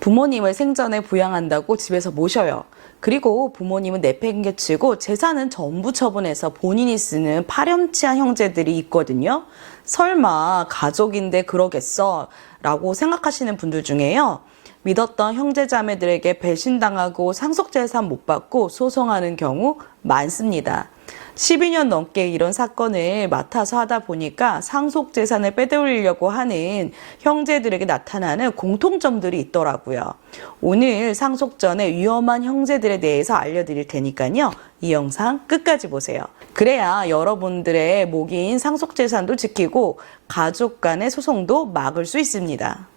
부모님을 생전에 부양한다고 집에서 모셔요. 그리고 부모님은 내팽개치고 재산은 전부 처분해서 본인이 쓰는 파렴치한 형제들이 있거든요. 설마 가족인데 그러겠어? 라고 생각하시는 분들 중에요. 믿었던 형제자매들에게 배신당하고 상속재산 못 받고 소송하는 경우 많습니다. 12년 넘게 이런 사건을 맡아서 하다 보니까 상속재산을 빼돌리려고 하는 형제들에게 나타나는 공통점들이 있더라고요. 오늘 상속 전에 위험한 형제들에 대해서 알려드릴 테니까요. 이 영상 끝까지 보세요. 그래야 여러분들의 목인 상속재산도 지키고 가족 간의 소송도 막을 수 있습니다.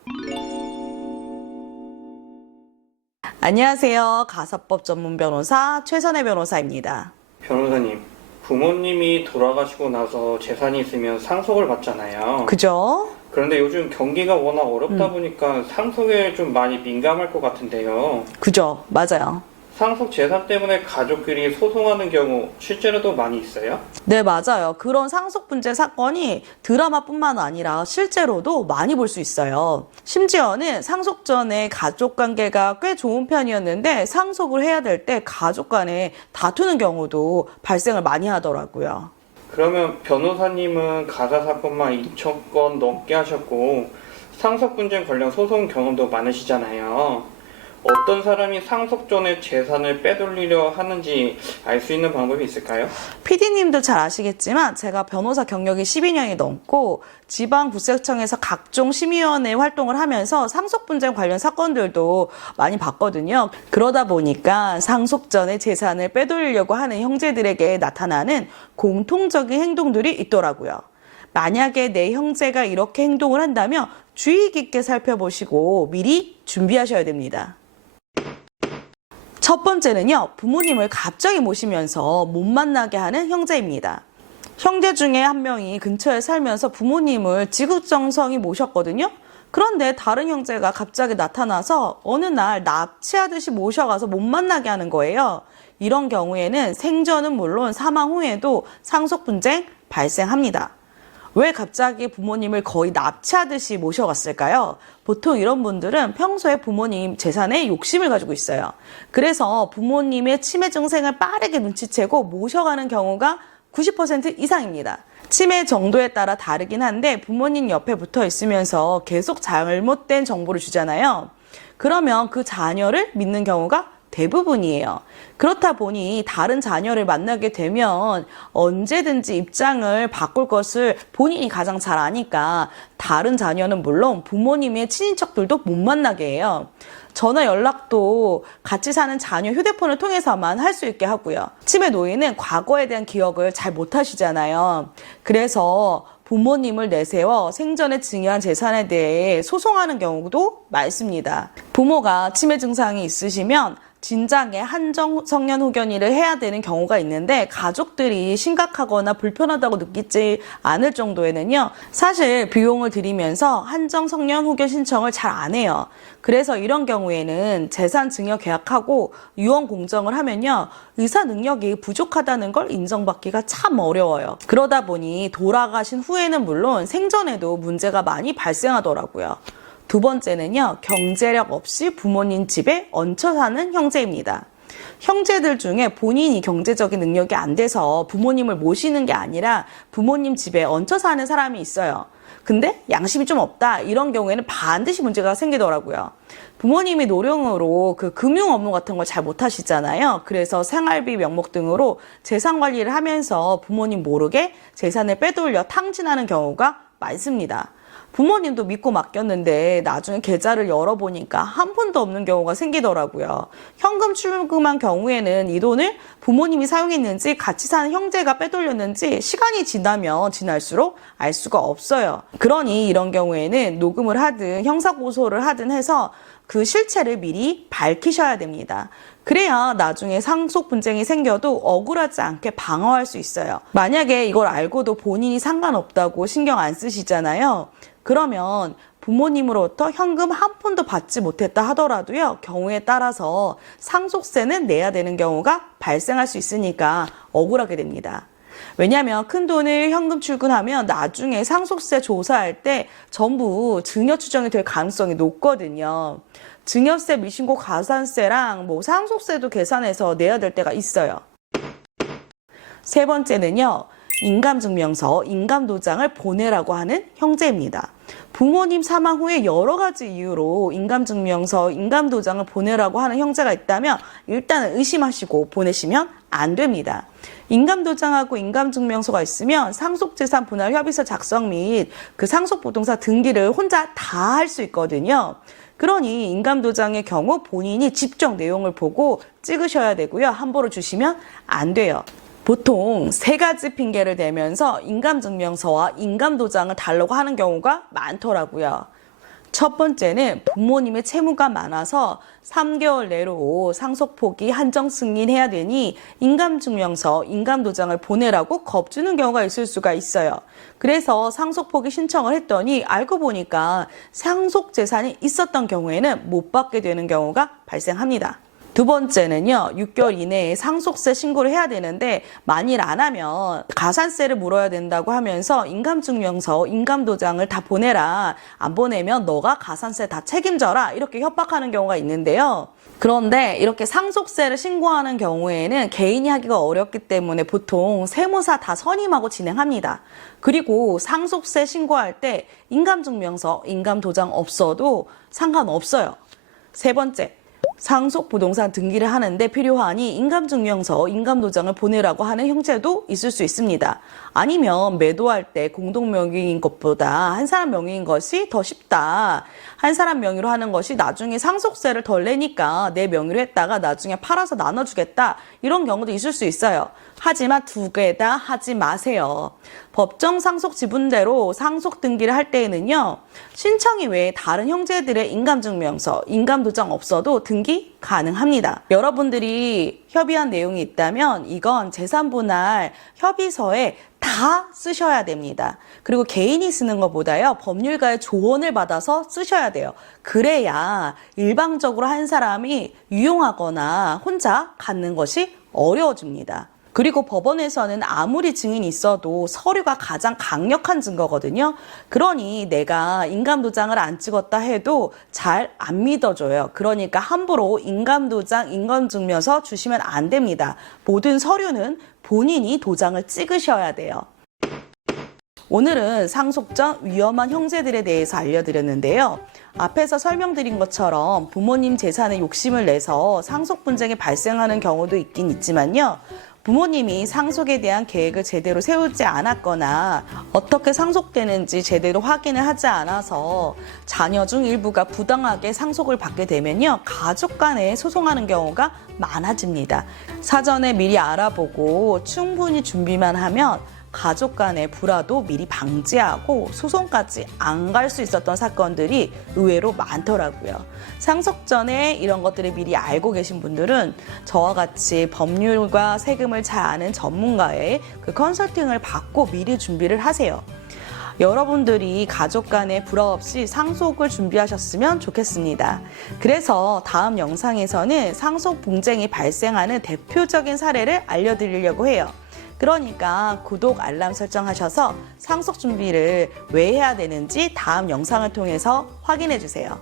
안녕하세요. 가사법 전문 변호사 최선혜 변호사입니다. 변호사님, 부모님이 돌아가시고 나서 재산이 있으면 상속을 받잖아요. 그죠? 그런데 요즘 경기가 워낙 어렵다 보니까 상속에 좀 많이 민감할 것 같은데요. 그죠? 맞아요. 상속 재산 때문에 가족끼리 소송하는 경우 실제로도 많이 있어요? 네, 맞아요. 그런 상속 분쟁 사건이 드라마뿐만 아니라 실제로도 많이 볼 수 있어요. 심지어는 상속 전에 가족 관계가 꽤 좋은 편이었는데 상속을 해야 될 때 가족 간에 다투는 경우도 발생을 많이 하더라고요. 그러면 변호사님은 가사 사건만 2,000건 넘게 하셨고 상속 분쟁 관련 소송 경험도 많으시잖아요. 어떤 사람이 상속 전에 재산을 빼돌리려 하는지 알 수 있는 방법이 있을까요? PD님도 잘 아시겠지만 제가 변호사 경력이 12년이 넘고 지방국세청에서 각종 심의위원회 활동을 하면서 상속 분쟁 관련 사건들도 많이 봤거든요. 그러다 보니까 상속 전에 재산을 빼돌리려고 하는 형제들에게 나타나는 공통적인 행동들이 있더라고요. 만약에 내 형제가 이렇게 행동을 한다면 주의 깊게 살펴보시고 미리 준비하셔야 됩니다. 첫 번째는요, 부모님을 갑자기 모시면서 못 만나게 하는 형제입니다. 형제 중에 한 명이 근처에 살면서 부모님을 지극정성이 모셨거든요. 그런데 다른 형제가 갑자기 나타나서 어느 날 납치하듯이 모셔가서 못 만나게 하는 거예요. 이런 경우에는 생전은 물론 사망 후에도 상속 분쟁 발생합니다. 왜 갑자기 부모님을 거의 납치하듯이 모셔갔을까요? 보통 이런 분들은 평소에 부모님 재산에 욕심을 가지고 있어요. 그래서 부모님의 치매 증상을 빠르게 눈치채고 모셔가는 경우가 90% 이상입니다. 치매 정도에 따라 다르긴 한데 부모님 옆에 붙어 있으면서 계속 잘못된 정보를 주잖아요. 그러면 그 자녀를 믿는 경우가 대부분이에요. 그렇다 보니 다른 자녀를 만나게 되면 언제든지 입장을 바꿀 것을 본인이 가장 잘 아니까 다른 자녀는 물론 부모님의 친인척들도 못 만나게 해요. 전화 연락도 같이 사는 자녀 휴대폰을 통해서만 할 수 있게 하고요. 치매 노인은 과거에 대한 기억을 잘 못하시잖아요. 그래서 부모님을 내세워 생전에 증여한 재산에 대해 소송하는 경우도 많습니다. 부모가 치매 증상이 있으시면 진작에 한정성년 후견인을 해야 되는 경우가 있는데 가족들이 심각하거나 불편하다고 느끼지 않을 정도에는요, 사실 비용을 들이면서 한정성년 후견 신청을 잘 안 해요. 그래서 이런 경우에는 재산 증여 계약하고 유언 공정을 하면요, 의사 능력이 부족하다는 걸 인정받기가 참 어려워요. 그러다 보니 돌아가신 후에는 물론 생전에도 문제가 많이 발생하더라고요. 두 번째는요, 경제력 없이 부모님 집에 얹혀 사는 형제입니다. 형제들 중에 본인이 경제적인 능력이 안 돼서 부모님을 모시는 게 아니라 부모님 집에 얹혀 사는 사람이 있어요. 근데 양심이 좀 없다, 이런 경우에는 반드시 문제가 생기더라고요. 부모님이 노령으로 그 금융 업무 같은 걸 잘 못하시잖아요. 그래서 생활비 명목 등으로 재산 관리를 하면서 부모님 모르게 재산을 빼돌려 탕진하는 경우가 많습니다. 부모님도 믿고 맡겼는데 나중에 계좌를 열어보니까 한 푼도 없는 경우가 생기더라고요. 현금 출금한 경우에는 이 돈을 부모님이 사용했는지 같이 사는 형제가 빼돌렸는지 시간이 지나면 지날수록 알 수가 없어요. 그러니 이런 경우에는 녹음을 하든 형사고소를 하든 해서 그 실체를 미리 밝히셔야 됩니다. 그래야 나중에 상속 분쟁이 생겨도 억울하지 않게 방어할 수 있어요. 만약에 이걸 알고도 본인이 상관없다고 신경 안 쓰시잖아요. 그러면 부모님으로부터 현금 한 푼도 받지 못했다 하더라도요, 경우에 따라서 상속세는 내야 되는 경우가 발생할 수 있으니까 억울하게 됩니다. 왜냐하면 큰 돈을 현금 출금하면 나중에 상속세 조사할 때 전부 증여 추정이 될 가능성이 높거든요. 증여세, 미신고, 가산세랑 상속세도 계산해서 내야 될 때가 있어요. 세 번째는요, 인감증명서, 인감도장을 보내라고 하는 형제입니다. 부모님 사망 후에 여러 가지 이유로 인감증명서, 인감도장을 보내라고 하는 형제가 있다면 일단은 의심하시고 보내시면 안 됩니다. 인감도장하고 인감증명서가 있으면 상속재산 분할 협의서 작성 및 그 상속부동산 등기를 혼자 다 할 수 있거든요. 그러니 인감도장의 경우 본인이 직접 내용을 보고 찍으셔야 되고요. 함부로 주시면 안 돼요. 보통 세 가지 핑계를 대면서 인감증명서와 인감도장을 달라고 하는 경우가 많더라고요. 첫 번째는 부모님의 채무가 많아서 3개월 내로 상속포기 한정 승인해야 되니 인감증명서, 인감도장을 보내라고 겁주는 경우가 있을 수가 있어요. 그래서 상속포기 신청을 했더니 알고 보니까 상속재산이 있었던 경우에는 못 받게 되는 경우가 발생합니다. 두 번째는요, 6개월 이내에 상속세 신고를 해야 되는데 만일 안 하면 가산세를 물어야 된다고 하면서 인감증명서, 인감도장을 다 보내라. 안 보내면 너가 가산세 다 책임져라. 이렇게 협박하는 경우가 있는데요. 그런데 이렇게 상속세를 신고하는 경우에는 개인이 하기가 어렵기 때문에 보통 세무사 다 선임하고 진행합니다. 그리고 상속세 신고할 때 인감증명서, 인감도장 없어도 상관없어요. 세 번째, 상속부동산 등기를 하는데 필요하니 인감증명서, 인감도장을 보내라고 하는 형제도 있을 수 있습니다. 아니면 매도할 때 공동명의인 것보다 한 사람 명의인 것이 더 쉽다. 한 사람 명의로 하는 것이 나중에 상속세를 덜 내니까 내 명의로 했다가 나중에 팔아서 나눠주겠다. 이런 경우도 있을 수 있어요. 하지만 두 개 다 하지 마세요. 법정 상속 지분대로 상속 등기를 할 때에는요, 신청 이외에 다른 형제들의 인감증명서, 인감도장 없어도 등기 가능합니다. 여러분들이 협의한 내용이 있다면 이건 재산분할 협의서에 다 쓰셔야 됩니다. 그리고 개인이 쓰는 것보다요, 법률가의 조언을 받아서 쓰셔야 돼요. 그래야 일방적으로 한 사람이 유용하거나 혼자 갖는 것이 어려워집니다. 그리고 법원에서는 아무리 증인이 있어도 서류가 가장 강력한 증거거든요. 그러니 내가 인감도장을 안 찍었다 해도 잘 안 믿어줘요. 그러니까 함부로 인감도장, 인감증명서 주시면 안 됩니다. 모든 서류는 본인이 도장을 찍으셔야 돼요. 오늘은 상속 전 위험한 형제들에 대해서 알려드렸는데요. 앞에서 설명드린 것처럼 부모님 재산에 욕심을 내서 상속 분쟁이 발생하는 경우도 있긴 있지만요. 부모님이 상속에 대한 계획을 제대로 세우지 않았거나 어떻게 상속되는지 제대로 확인을 하지 않아서 자녀 중 일부가 부당하게 상속을 받게 되면요, 가족 간에 소송하는 경우가 많아집니다. 사전에 미리 알아보고 충분히 준비만 하면 가족 간의 불화도 미리 방지하고 소송까지 안 갈 수 있었던 사건들이 의외로 많더라고요. 상속 전에 이런 것들을 미리 알고 계신 분들은 저와 같이 법률과 세금을 잘 아는 전문가의 그 컨설팅을 받고 미리 준비를 하세요. 여러분들이 가족 간의 불화 없이 상속을 준비하셨으면 좋겠습니다. 그래서 다음 영상에서는 상속 분쟁이 발생하는 대표적인 사례를 알려드리려고 해요. 그러니까 구독, 알람 설정하셔서 상속 준비를 왜 해야 되는지 다음 영상을 통해서 확인해 주세요.